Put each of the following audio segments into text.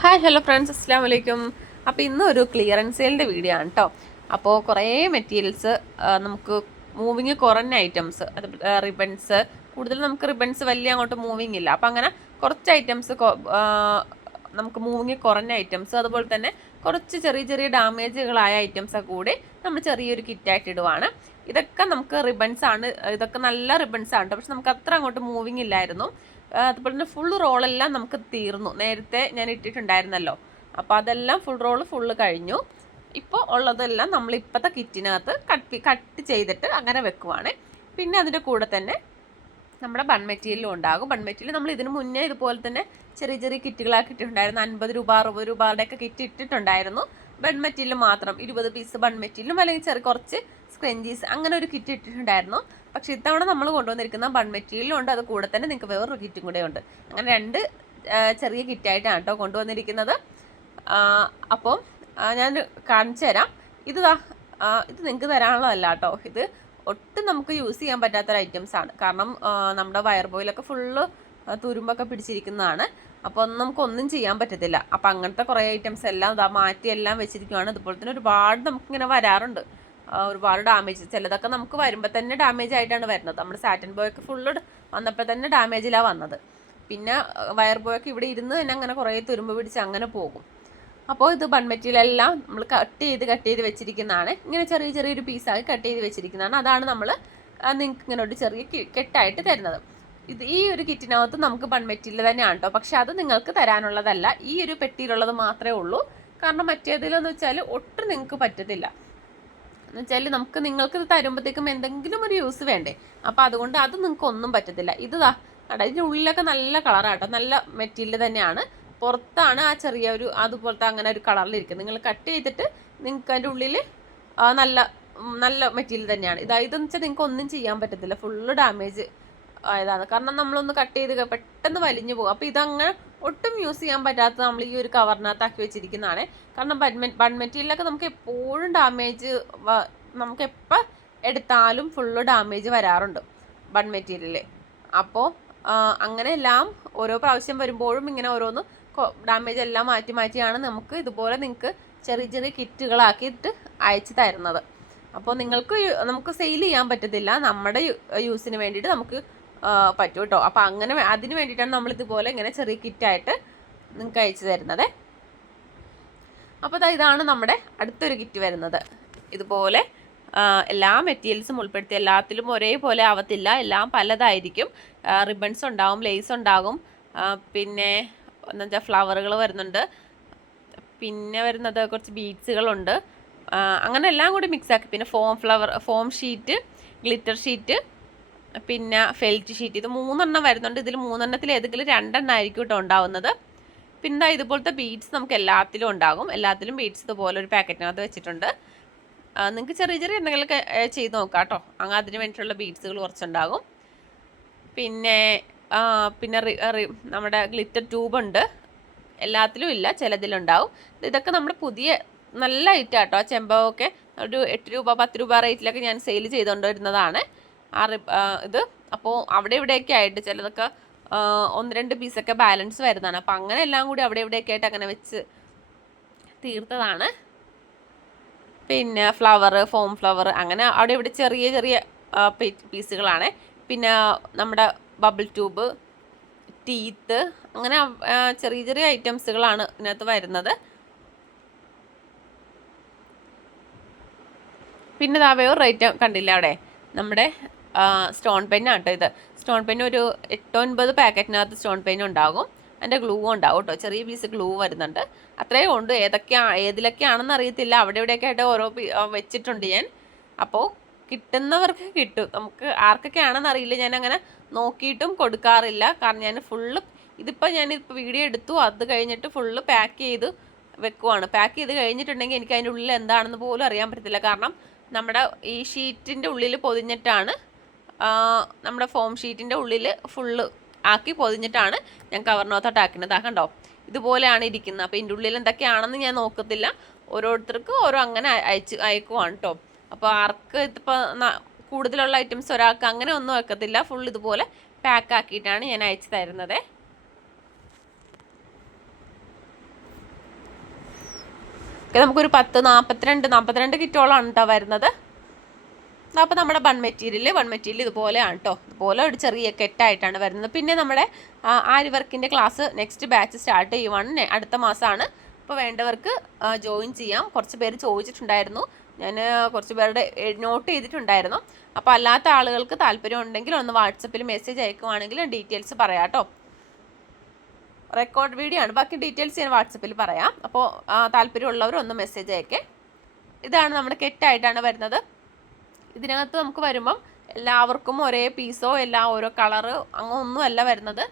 Hi hello friends അസ്സാം വലൈക്കും അപ്പോൾ ഇന്ന് ഒരു ക്ലിയറൻസ് സെയിലിന്റെ വീഡിയോ ആണ് കേട്ടോ അപ്പോൾ കുറേ മെറ്റീരിയൽസ് നമുക്ക് മൂവിങ് കുറഞ്ഞ ഐറ്റംസ് അത് റിബൺസ് കൂടുതൽ നമുക്ക് റിബൺസ് വലിയ അങ്ങോട്ട് മൂവിങ് ഇല്ല. അപ്പോൾ അങ്ങനെ കുറച്ച് ഐറ്റംസ് നമുക്ക് മൂവിങ് കുറഞ്ഞ ഐറ്റംസ് അതുപോലെ തന്നെ കുറച്ച് ചെറിയ ചെറിയ ഡാമേജുകളായ ഐറ്റംസ് കൂടി നമ്മൾ ചെറിയൊരു കിറ്റായിട്ട് ഇടുവാണ്. ഇതൊക്കെ നമുക്ക് റിബൺസ് ആണ് ഇതൊക്കെ നല്ല റിബൺസ് ആണ് കേട്ടോ പക്ഷെ നമുക്ക് അത്ര അങ്ങോട്ട് മൂവിങ് ഇല്ലായിരുന്നു. അതുപോലെ തന്നെ ഫുൾ റോളെല്ലാം നമുക്ക് തീർന്നു. നേരത്തെ ഞാൻ ഇട്ടിട്ടുണ്ടായിരുന്നല്ലോ. അപ്പോൾ അതെല്ലാം ഫുൾ റോൾ ഫുള്ള് കഴിഞ്ഞു. ഇപ്പോൾ ഉള്ളതെല്ലാം നമ്മൾ ഇപ്പോഴത്തെ കിറ്റിനകത്ത് കട്ട് കട്ട് ചെയ്തിട്ട് അങ്ങനെ വെക്കുവാണ്. പിന്നെ അതിന്റെ കൂടെ തന്നെ നമ്മുടെ ബൺ മെറ്റീരിയലും ഉണ്ടാകും. ബൺ മെറ്റീരിയൽ നമ്മൾ ഇതിന് മുന്നേ ഇതുപോലെ തന്നെ ചെറിയ ചെറിയ കിറ്റുകളാക്കി ഇട്ടിട്ടുണ്ടായിരുന്നു. അൻപത് രൂപ അറുപത് രൂപയുടെയൊക്കെ കിറ്റ് ഇട്ടിട്ടുണ്ടായിരുന്നു. ബൺ മെറ്റീരിയൽ മാത്രം ഇരുപത് പീസ് ബൺ മെറ്റീരിയലും അല്ലെങ്കിൽ ചെറിയ കുറച്ച് സ്ക്രഞ്ചീസ് അങ്ങനെ ഒരു കിറ്റ് ഇട്ടിട്ടുണ്ടായിരുന്നു. പക്ഷെ ഇത്തവണ നമ്മൾ കൊണ്ടുവന്നിരിക്കുന്ന ബൺ മെറ്റീരിയലും ഉണ്ട്. അത് കൂടെ തന്നെ നിങ്ങൾക്ക് വേറൊരു കിറ്റും കൂടെ ഉണ്ട്. അങ്ങനെ രണ്ട് ചെറിയ കിറ്റായിട്ടാണ് കേട്ടോ കൊണ്ടുവന്നിരിക്കുന്നത്. അപ്പം ഞാൻ കാണിച്ചു തരാം. ഇത് ഇത് നിങ്ങൾക്ക് തരാനുള്ളതല്ല കേട്ടോ ഇത് ഒട്ടും നമുക്ക് യൂസ് ചെയ്യാൻ പറ്റാത്തൊരു ഐറ്റംസ് ആണ്. കാരണം നമ്മുടെ വയർ ബോയിലൊക്കെ ഫുള്ള് തുരുമ്പൊക്കെ പിടിച്ചിരിക്കുന്നതാണ്. അപ്പോൾ ഒന്നും നമുക്ക് ഒന്നും ചെയ്യാൻ പറ്റത്തില്ല. അപ്പോൾ അങ്ങനത്തെ കുറേ ഐറ്റംസ് എല്ലാം ഇതാ മാറ്റി എല്ലാം വെച്ചിരിക്കുവാണ്. അതുപോലെ തന്നെ ഒരുപാട് നമുക്കിങ്ങനെ വരാറുണ്ട്. ഒരുപാട് ഡാമേജ് ചിലതൊക്കെ നമുക്ക് വരുമ്പോൾ തന്നെ ഡാമേജ് ആയിട്ടാണ് വരുന്നത്. നമ്മുടെ സാറ്റൻ ബോയൊക്കെ ഫുള്ള് വന്നപ്പോൾ തന്നെ ഡാമേജിലാണ് വന്നത്. പിന്നെ വയർ ബോയൊക്കെ ഇവിടെ ഇരുന്ന് തന്നെ അങ്ങനെ കുറേ തുരുമ്പ് പിടിച്ച് അങ്ങനെ പോകും. അപ്പോൾ ഇത് ബൺ മെറ്റീരിയൽ എല്ലാം നമ്മൾ കട്ട് ചെയ്ത് കട്ട് ചെയ്ത് വെച്ചിരിക്കുന്നതാണ്. ഇങ്ങനെ ചെറിയ ചെറിയൊരു പീസാക്കി കട്ട് ചെയ്ത് വെച്ചിരിക്കുന്നതാണ്. അതാണ് നമ്മൾ നിങ്ങൾക്ക് ഇങ്ങനെ ഒരു ചെറിയ കെട്ടായിട്ട് തരുന്നത്. ഇത് ഈ ഒരു കിറ്റിനകത്ത് നമുക്ക് ബൺ മെറ്റീരിയൽ തന്നെയാണ് കേട്ടോ പക്ഷെ അത് നിങ്ങൾക്ക് തരാനുള്ളതല്ല. ഈ ഒരു പെട്ടിയിലുള്ളത് മാത്രമേ ഉള്ളൂ. കാരണം മറ്റേതിലെന്ന് വെച്ചാൽ ഒട്ടും നിങ്ങൾക്ക് പറ്റത്തില്ല. എന്ന് വെച്ചാൽ നമുക്ക് നിങ്ങൾക്ക് ഇത് തരുമ്പോഴത്തേക്കും എന്തെങ്കിലും ഒരു യൂസ് വേണ്ടേ. അപ്പോൾ അതുകൊണ്ട് അത് നിങ്ങൾക്ക് ഒന്നും പറ്റത്തില്ല. ഇതാ ഇതിന്റെ ഉള്ളിലൊക്കെ നല്ല കളറാട്ടോ നല്ല മെറ്റീരിയൽ തന്നെയാണ്. പുറത്താണ് ആ ചെറിയ ഒരു അതുപോലത്തെ അങ്ങനെ ഒരു കളറിലിരിക്കുന്നത് നിങ്ങൾ കട്ട് ചെയ്തിട്ട് നിങ്ങൾക്ക് അതിന്റെ ഉള്ളിൽ നല്ല നല്ല മെറ്റീരിയൽ തന്നെയാണ്. ഇതാ ഇതെന്ന് വെച്ചാൽ നിങ്ങൾക്ക് ഒന്നും ചെയ്യാൻ പറ്റത്തില്ല. ഫുള്ള് ഡാമേജ് ആയതാണ്. കാരണം നമ്മളൊന്ന് കട്ട് ചെയ്ത് പെട്ടെന്ന് വലിഞ്ഞു പോകും. അപ്പോൾ ഇതങ്ങനെ ഒട്ടും യൂസ് ചെയ്യാൻ പറ്റാത്ത നമ്മൾ ഈ ഒരു കവറിനകത്താക്കി വെച്ചിരിക്കുന്നതാണ്. കാരണം ബഡ്മെ ബൺ മെറ്റീരിയലൊക്കെ നമുക്ക് എപ്പോഴും ഡാമേജ് നമുക്ക് എപ്പോൾ എടുത്താലും ഫുള്ള് ഡാമേജ് വരാറുണ്ട് ബഡ് മെറ്റീരിയൽ അപ്പോൾ അങ്ങനെ എല്ലാം ഓരോ പ്രാവശ്യം വരുമ്പോഴും ഇങ്ങനെ ഓരോന്ന് ഡാമേജ് എല്ലാം മാറ്റി മാറ്റിയാണ് നമുക്ക് ഇതുപോലെ നിങ്ങൾക്ക് ചെറിയ ചെറിയ കിറ്റുകളാക്കിയിട്ട് അയച്ചു തരുന്നത്. അപ്പോൾ നിങ്ങൾക്ക് നമുക്ക് സെയിൽ ചെയ്യാൻ പറ്റത്തില്ല. നമ്മുടെ യൂസിന് വേണ്ടിയിട്ട് നമുക്ക് പറ്റും കേട്ടോ അപ്പോൾ അങ്ങനെ അതിന് വേണ്ടിയിട്ടാണ് നമ്മൾ ഇതുപോലെ ഇങ്ങനെ ചെറിയ കിറ്റായിട്ട് നിങ്ങൾക്ക് അയച്ചു തരുന്നത്. അപ്പോൾ അതാ ഇതാണ് നമ്മുടെ അടുത്തൊരു കിറ്റ് വരുന്നത്. ഇതുപോലെ എല്ലാ മെറ്റീരിയൽസും ഉൾപ്പെടുത്തി എല്ലാത്തിലും ഒരേപോലെ ആവത്തില്ല. എല്ലാം പലതായിരിക്കും. റിബൺസ് ഉണ്ടാവും ലേസ് ഉണ്ടാകും. പിന്നെ എന്താ വെച്ചാൽ ഫ്ലവറുകൾ വരുന്നുണ്ട്. പിന്നെ വരുന്നത് കുറച്ച് ബീഡ്സുകളുണ്ട് അങ്ങനെ എല്ലാം കൂടി മിക്സ് ആക്കി. പിന്നെ foam flower foam sheet glitter sheet പിന്നെ ഫെൽറ്റ് ഷീറ്റ് ഇത് മൂന്നെണ്ണം വരുന്നുണ്ട്. ഇതിൽ മൂന്നെണ്ണത്തിൽ ഏതെങ്കിലും രണ്ടെണ്ണം ആയിരിക്കും കേട്ടോ ഉണ്ടാവുന്നത്. പിന്നെ ഇതുപോലത്തെ ബീഡ്സ് നമുക്ക് എല്ലാത്തിലും ഉണ്ടാകും. എല്ലാത്തിലും ബീഡ്സ് ഇതുപോലെ ഒരു പാക്കറ്റിനകത്ത് വെച്ചിട്ടുണ്ട്. നിങ്ങൾക്ക് ചെറിയ ചെറിയ ഏ, ചെയ്ത് നോക്കാം കേട്ടോ അങ്ങനെ അതിന് വേണ്ടിയിട്ടുള്ള ബീഡ്സുകൾ കുറച്ചുണ്ടാകും. പിന്നെ പിന്നെ നമ്മുടെ ഗ്ലിറ്റർ ട്യൂബ് ഉണ്ട്. എല്ലാത്തിലും ഇല്ല ചിലതിലുണ്ടാവും. ഇതൊക്കെ നമ്മുടെ പുതിയ നല്ല ഐറ്റാട്ടോ ചെമ്പകമൊക്കെ ഒരു എട്ട് രൂപ പത്ത് രൂപ റേറ്റിലൊക്കെ ഞാൻ സെയിൽ ചെയ്തുകൊണ്ടിരുന്നതാണ് ആ ഇത്. അപ്പോൾ അവിടെ ഇവിടെയൊക്കെ ആയിട്ട് ചിലതൊക്കെ ഒന്ന് രണ്ട് പീസൊക്കെ ബാലൻസ് വരുന്നതാണ്. അപ്പോൾ അങ്ങനെ എല്ലാം കൂടി അവിടെ ഇവിടെയൊക്കെ ആയിട്ട് അങ്ങനെ വെച്ച് തീർത്തതാണ്. പിന്നെ ഫ്ലവർ ഫോം ഫ്ലവർ അങ്ങനെ അവിടെ ഇവിടെ ചെറിയ ചെറിയ പീസുകളാണ് പിന്നെ നമ്മുടെ ബബിൾ ട്യൂബ് ടീത്ത് അങ്ങനെ ചെറിയ ചെറിയ ഐറ്റംസുകളാണ് ഇതിനകത്ത് വരുന്നത്. പിന്നെ ഇതാ വേറെ ഐറ്റം കണ്ടില്ല അവിടെ? നമ്മുടെ സ്റ്റോൺ പെന്നാണ് കേട്ടോ ഇത്. സ്റ്റോൺ പെൻ ഒരു എട്ട് ഒൻപത് പാക്കറ്റിനകത്ത് സ്റ്റോൺ പെൻ ഉണ്ടാകും. അതിന്റെ ഗ്ലൂ ഉണ്ടാവും കേട്ടോ ചെറിയ പീസ് ഗ്ലൂ വരുന്നുണ്ട്. അത്രയും ഉണ്ട് ഏതൊക്കെയാണ് ഏതിലൊക്കെയാണെന്ന് അറിയത്തില്ല. അവിടെ ഇവിടെയൊക്കെ ആയിട്ട് ഓരോ വെച്ചിട്ടുണ്ട് ഞാൻ. അപ്പോൾ കിട്ടുന്നവർക്ക് കിട്ടും. നമുക്ക് ആർക്കൊക്കെ ആണെന്ന് അറിയില്ല. ഞാൻ അങ്ങനെ നോക്കിയിട്ടും കൊടുക്കാറില്ല. കാരണം ഞാൻ ഫുള്ള് ഇതിപ്പോൾ ഞാൻ ഇപ്പോൾ വീഡിയോ എടുത്തു. അത് കഴിഞ്ഞിട്ട് ഫുള്ള് പാക്ക് ചെയ്ത് വെക്കുവാണ്. പാക്ക് ചെയ്ത് കഴിഞ്ഞിട്ടുണ്ടെങ്കിൽ എനിക്ക് അതിന്റെ ഉള്ളിൽ എന്താണെന്ന് പോലും അറിയാൻ പറ്റത്തില്ല. കാരണം നമ്മുടെ ഈ ഷീറ്റിന്റെ ഉള്ളിൽ പൊതിഞ്ഞിട്ടാണ് നമ്മുടെ ഫോം ഷീറ്റിന്റെ ഉള്ളിൽ ഫുള്ള് ആക്കി പൊതിഞ്ഞിട്ടാണ് ഞാൻ കവറിനകത്തോട്ട് ആക്കുന്നത് ആ കണ്ടോ ഇതുപോലെയാണ് ഇരിക്കുന്നത്. അപ്പോൾ ഇതിന്റെ ഉള്ളിൽ എന്തൊക്കെയാണെന്ന് ഞാൻ നോക്കത്തില്ല. ഓരോരുത്തർക്കും ഓരോ അങ്ങനെ അയ- അയച്ച് അയക്കുവാണ് കേട്ടോ അപ്പോൾ ആർക്ക് ഇതിപ്പോൾ കൂടുതലുള്ള ഐറ്റംസ് ഒരാൾക്ക് അങ്ങനെ ഒന്നും വെക്കത്തില്ല. ഫുൾ ഇതുപോലെ പാക്ക് ആക്കിയിട്ടാണ് ഞാൻ അയച്ചു തരുന്നത്. നമുക്കൊരു പത്ത് നാൽപ്പത്തിരണ്ട് നാൽപ്പത്തിരണ്ട് കിറ്റോളാണ് കേട്ടോ വരുന്നത്. അപ്പോൾ നമ്മുടെ ബൺ മെറ്റീരിയൽ ബൺ മെറ്റീരിയൽ ഇതുപോലെയാണ് കേട്ടോ ഇതുപോലെ ഒരു ചെറിയ കെട്ടായിട്ടാണ് വരുന്നത്. പിന്നെ നമ്മുടെ ആരി വർക്കിന്റെ ക്ലാസ് നെക്സ്റ്റ് ബാച്ച് സ്റ്റാർട്ട് ചെയ്യുവാണ്. അടുത്ത മാസമാണ് അപ്പോൾ വേണ്ടവർക്ക് ജോയിൻ ചെയ്യാം. കുറച്ച് പേര് ചോദിച്ചിട്ടുണ്ടായിരുന്നു. ഞാൻ കുറച്ച് പേരുടെ നോട്ട് ചെയ്തിട്ടുണ്ടായിരുന്നു. അപ്പോൾ അല്ലാത്ത ആളുകൾക്ക് താല്പര്യം ഉണ്ടെങ്കിൽ ഒന്ന് വാട്സപ്പിൽ മെസ്സേജ് അയക്കുവാണെങ്കിൽ ഡീറ്റെയിൽസ് പറയാം കേട്ടോ റെക്കോർഡ് വീഡിയോ ആണ്. ബാക്കി ഡീറ്റെയിൽസ് ഞാൻ വാട്സപ്പിൽ പറയാം. അപ്പോൾ താല്പര്യമുള്ളവർ ഒന്ന് മെസ്സേജ് അയക്കേ. ഇതാണ് നമ്മുടെ കെട്ടായിട്ടാണ് വരുന്നത്. ഇതിനകത്ത് നമുക്ക് വരുമ്പം എല്ലാവർക്കും ഒരേ പീസോ എല്ലാ ഓരോ കളറ് അങ്ങനെ ഒന്നും അല്ല വരുന്നത്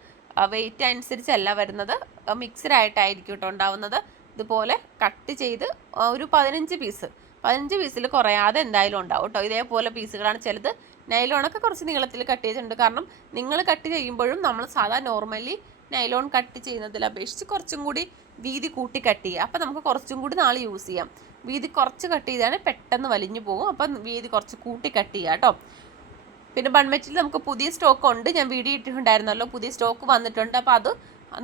വെയിറ്റ് അനുസരിച്ചല്ല വരുന്നത്. മിക്സ്ഡ് ആയിട്ടായിരിക്കും കേട്ടോ ഉണ്ടാവുന്നത്. ഇതുപോലെ കട്ട് ചെയ്ത് ഒരു പതിനഞ്ച് പീസ്. പതിനഞ്ച് പീസിൽ കുറയാതെ എന്തായാലും ഉണ്ടാവും കേട്ടോ ഇതേപോലെ പീസുകളാണ് ചിലത്. നൈലോണൊക്കെ കുറച്ച് നീളത്തിൽ കട്ട് ചെയ്തിട്ടുണ്ട്. കാരണം നിങ്ങൾ കട്ട് ചെയ്യുമ്പോഴും നമ്മൾ സാധാ നോർമലി നൈലോൺ കട്ട് ചെയ്യുന്നതിൽ അപേക്ഷിച്ച് കുറച്ചും കൂടി വീതി കൂട്ടി കട്ട് ചെയ്യുക. അപ്പോൾ നമുക്ക് കുറച്ചും കൂടി നാളെ യൂസ് ചെയ്യാം. വീതി കുറച്ച് കട്ട് ചെയ്താണ് പെട്ടെന്ന് വലിഞ്ഞു പോകും. അപ്പം വീതി കുറച്ച് കൂട്ടി കട്ട് ചെയ്യുക കേട്ടോ. പിന്നെ ബൺമെറ്റിൽ നമുക്ക് പുതിയ സ്റ്റോക്ക് ഉണ്ട്. ഞാൻ വീഡിയോ ഇട്ടിട്ടുണ്ടായിരുന്നല്ലോ. പുതിയ സ്റ്റോക്ക് വന്നിട്ടുണ്ട്. അപ്പോൾ അത്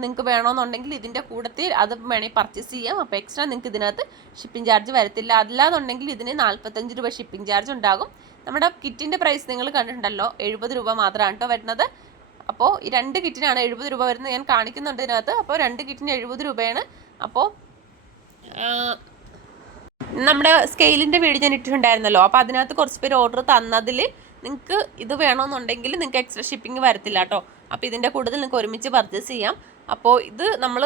നിങ്ങൾക്ക് വേണമെന്നുണ്ടെങ്കിൽ ഇതിന്റെ കൂടത്തിൽ അത് വേണമെങ്കിൽ പർച്ചേസ് ചെയ്യാം. അപ്പോൾ എക്സ്ട്രാ നിങ്ങൾക്ക് ഇതിനകത്ത് ഷിപ്പിംഗ് ചാർജ് വരത്തില്ല. അല്ലാന്നുണ്ടെങ്കിൽ ഇതിന് നാൽപ്പത്തഞ്ച് രൂപ ഷിപ്പിംഗ് ചാർജ് ഉണ്ടാകും. നമ്മുടെ കിറ്റിന്റെ പ്രൈസ് നിങ്ങൾ കണ്ടിട്ടുണ്ടല്ലോ. എഴുപത് രൂപ മാത്രമാണ് കേട്ടോ വരുന്നത്. അപ്പോൾ ഈ രണ്ട് കിറ്റിനാണ് എഴുപത് രൂപ വരുന്നത് ഞാൻ കാണിക്കുന്നുണ്ട് ഇതിനകത്ത്. അപ്പോൾ രണ്ട് കിറ്റിന് എഴുപത് രൂപയാണ്. അപ്പോൾ നമ്മുടെ സ്കെയിലിന്റെ വീഡിയോ ഞാൻ ഇട്ടിട്ടുണ്ടായിരുന്നല്ലോ. അപ്പോൾ അതിനകത്ത് കുറച്ച് പേര് ഓർഡർ തന്നതിൽ നിങ്ങൾക്ക് ഇത് വേണമെന്നുണ്ടെങ്കിൽ നിങ്ങൾക്ക് എക്സ്ട്രാ ഷിപ്പിംഗ് വരത്തില്ല കേട്ടോ. അപ്പോൾ ഇതിന്റെ കൂടുതൽ നിങ്ങൾക്ക് ഒരുമിച്ച് പർച്ചേസ് ചെയ്യാം. അപ്പോൾ ഇത് നമ്മൾ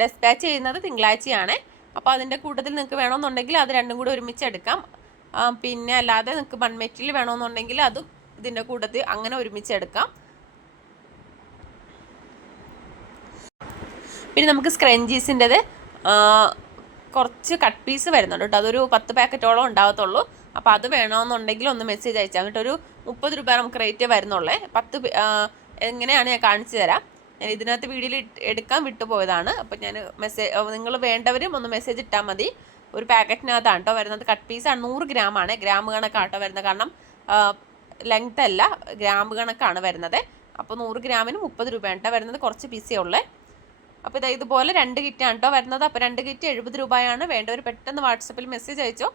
ഡെസ്പാച്ച് ചെയ്യുന്നത് തിങ്കളാഴ്ചയാണ്. അപ്പോൾ അതിന്റെ കൂട്ടത്തിൽ നിങ്ങൾക്ക് വേണമെന്നുണ്ടെങ്കിൽ അത് രണ്ടും കൂടി ഒരുമിച്ച് എടുക്കാം. പിന്നെ അല്ലാതെ നിങ്ങൾക്ക് മൺമെറ്റീരിയൽ വേണമെന്നുണ്ടെങ്കിൽ അതും ഇതിന്റെ കൂട്ടത്തിൽ അങ്ങനെ ഒരുമിച്ച് എടുക്കാം. പിന്നെ നമുക്ക് സ്ക്രഞ്ചീസിന്റെത് കുറച്ച് കട്ട് പീസ് വരുന്നുണ്ട് കേട്ടോ. അതൊരു പത്ത് പാക്കറ്റോളം ഉണ്ടാകത്തുള്ളൂ. അപ്പോൾ അത് വേണമെന്നുണ്ടെങ്കിൽ ഒന്ന് മെസ്സേജ് അയച്ചാൽ കേട്ടോ ഒരു മുപ്പത് രൂപ നമുക്ക് റേറ്റ് വരുന്നുള്ളേ. പത്ത് എങ്ങനെയാണ് ഞാൻ കാണിച്ചു തരാം. ഞാൻ ഇതിനകത്ത് വീഡിയോയിൽ എടുക്കാൻ വിട്ടുപോയതാണ് അപ്പോൾ ഞാൻ മെസ്സേജ് നിങ്ങൾ വേണ്ടവരും ഒന്ന് മെസ്സേജ് ഇട്ടാൽ മതി. ഒരു പാക്കറ്റിനകത്താണ് കേട്ടോ വരുന്നത്. കട്ട് പീസാണ് നൂറ് ഗ്രാമാണ് ഗ്രാം കണക്കാട്ടോ കേട്ടോ വരുന്നത്. കാരണം ലെങ്ത് അല്ല ഗ്രാം കണക്കാണ് വരുന്നത്. അപ്പോൾ നൂറ് ഗ്രാമിന് മുപ്പത് രൂപയാണ് കേട്ടോ വരുന്നത്. കുറച്ച് പീസേ ഉള്ളേ. അപ്പോൾ ഇതാ ഇതുപോലെ രണ്ട് കിറ്റാണ് കേട്ടോ വരുന്നത്. അപ്പോൾ രണ്ട് കിറ്റ് എഴുപത് രൂപയാണ്. വേണ്ടവർ പെട്ടെന്ന് വാട്സപ്പിൽ മെസ്സേജ് അയച്ചോ.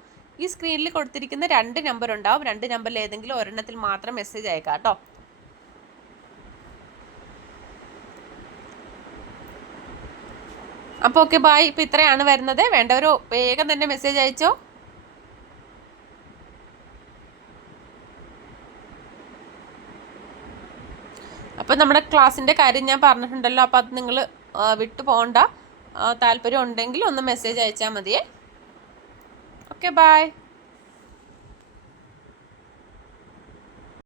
ഈ സ്ക്രീനിൽ കൊടുത്തിരിക്കുന്ന രണ്ട് നമ്പർ ഉണ്ടാവും. രണ്ട് നമ്പറിൽ ഏതെങ്കിലും ഒരെണ്ണത്തിൽ മാത്രം മെസ്സേജ് അയക്കാം കേട്ടോ. അപ്പോൾ ഓക്കെ ബായ് ഇപ്പോൾ ഇത്രയാണ് വരുന്നത്. വേണ്ടവർ വേഗം തന്നെ മെസ്സേജ് അയച്ചോ. അപ്പം നമ്മുടെ ക്ലാസ്സിന്റെ കാര്യം ഞാൻ പറഞ്ഞിട്ടുണ്ടല്ലോ. അപ്പോൾ അത് നിങ്ങൾ വിട്ടു പോകണ്ട താല്പര്യം ഉണ്ടെങ്കിൽ ഒന്ന് മെസ്സേജ് അയച്ചാൽ മതിയേ. Okay bye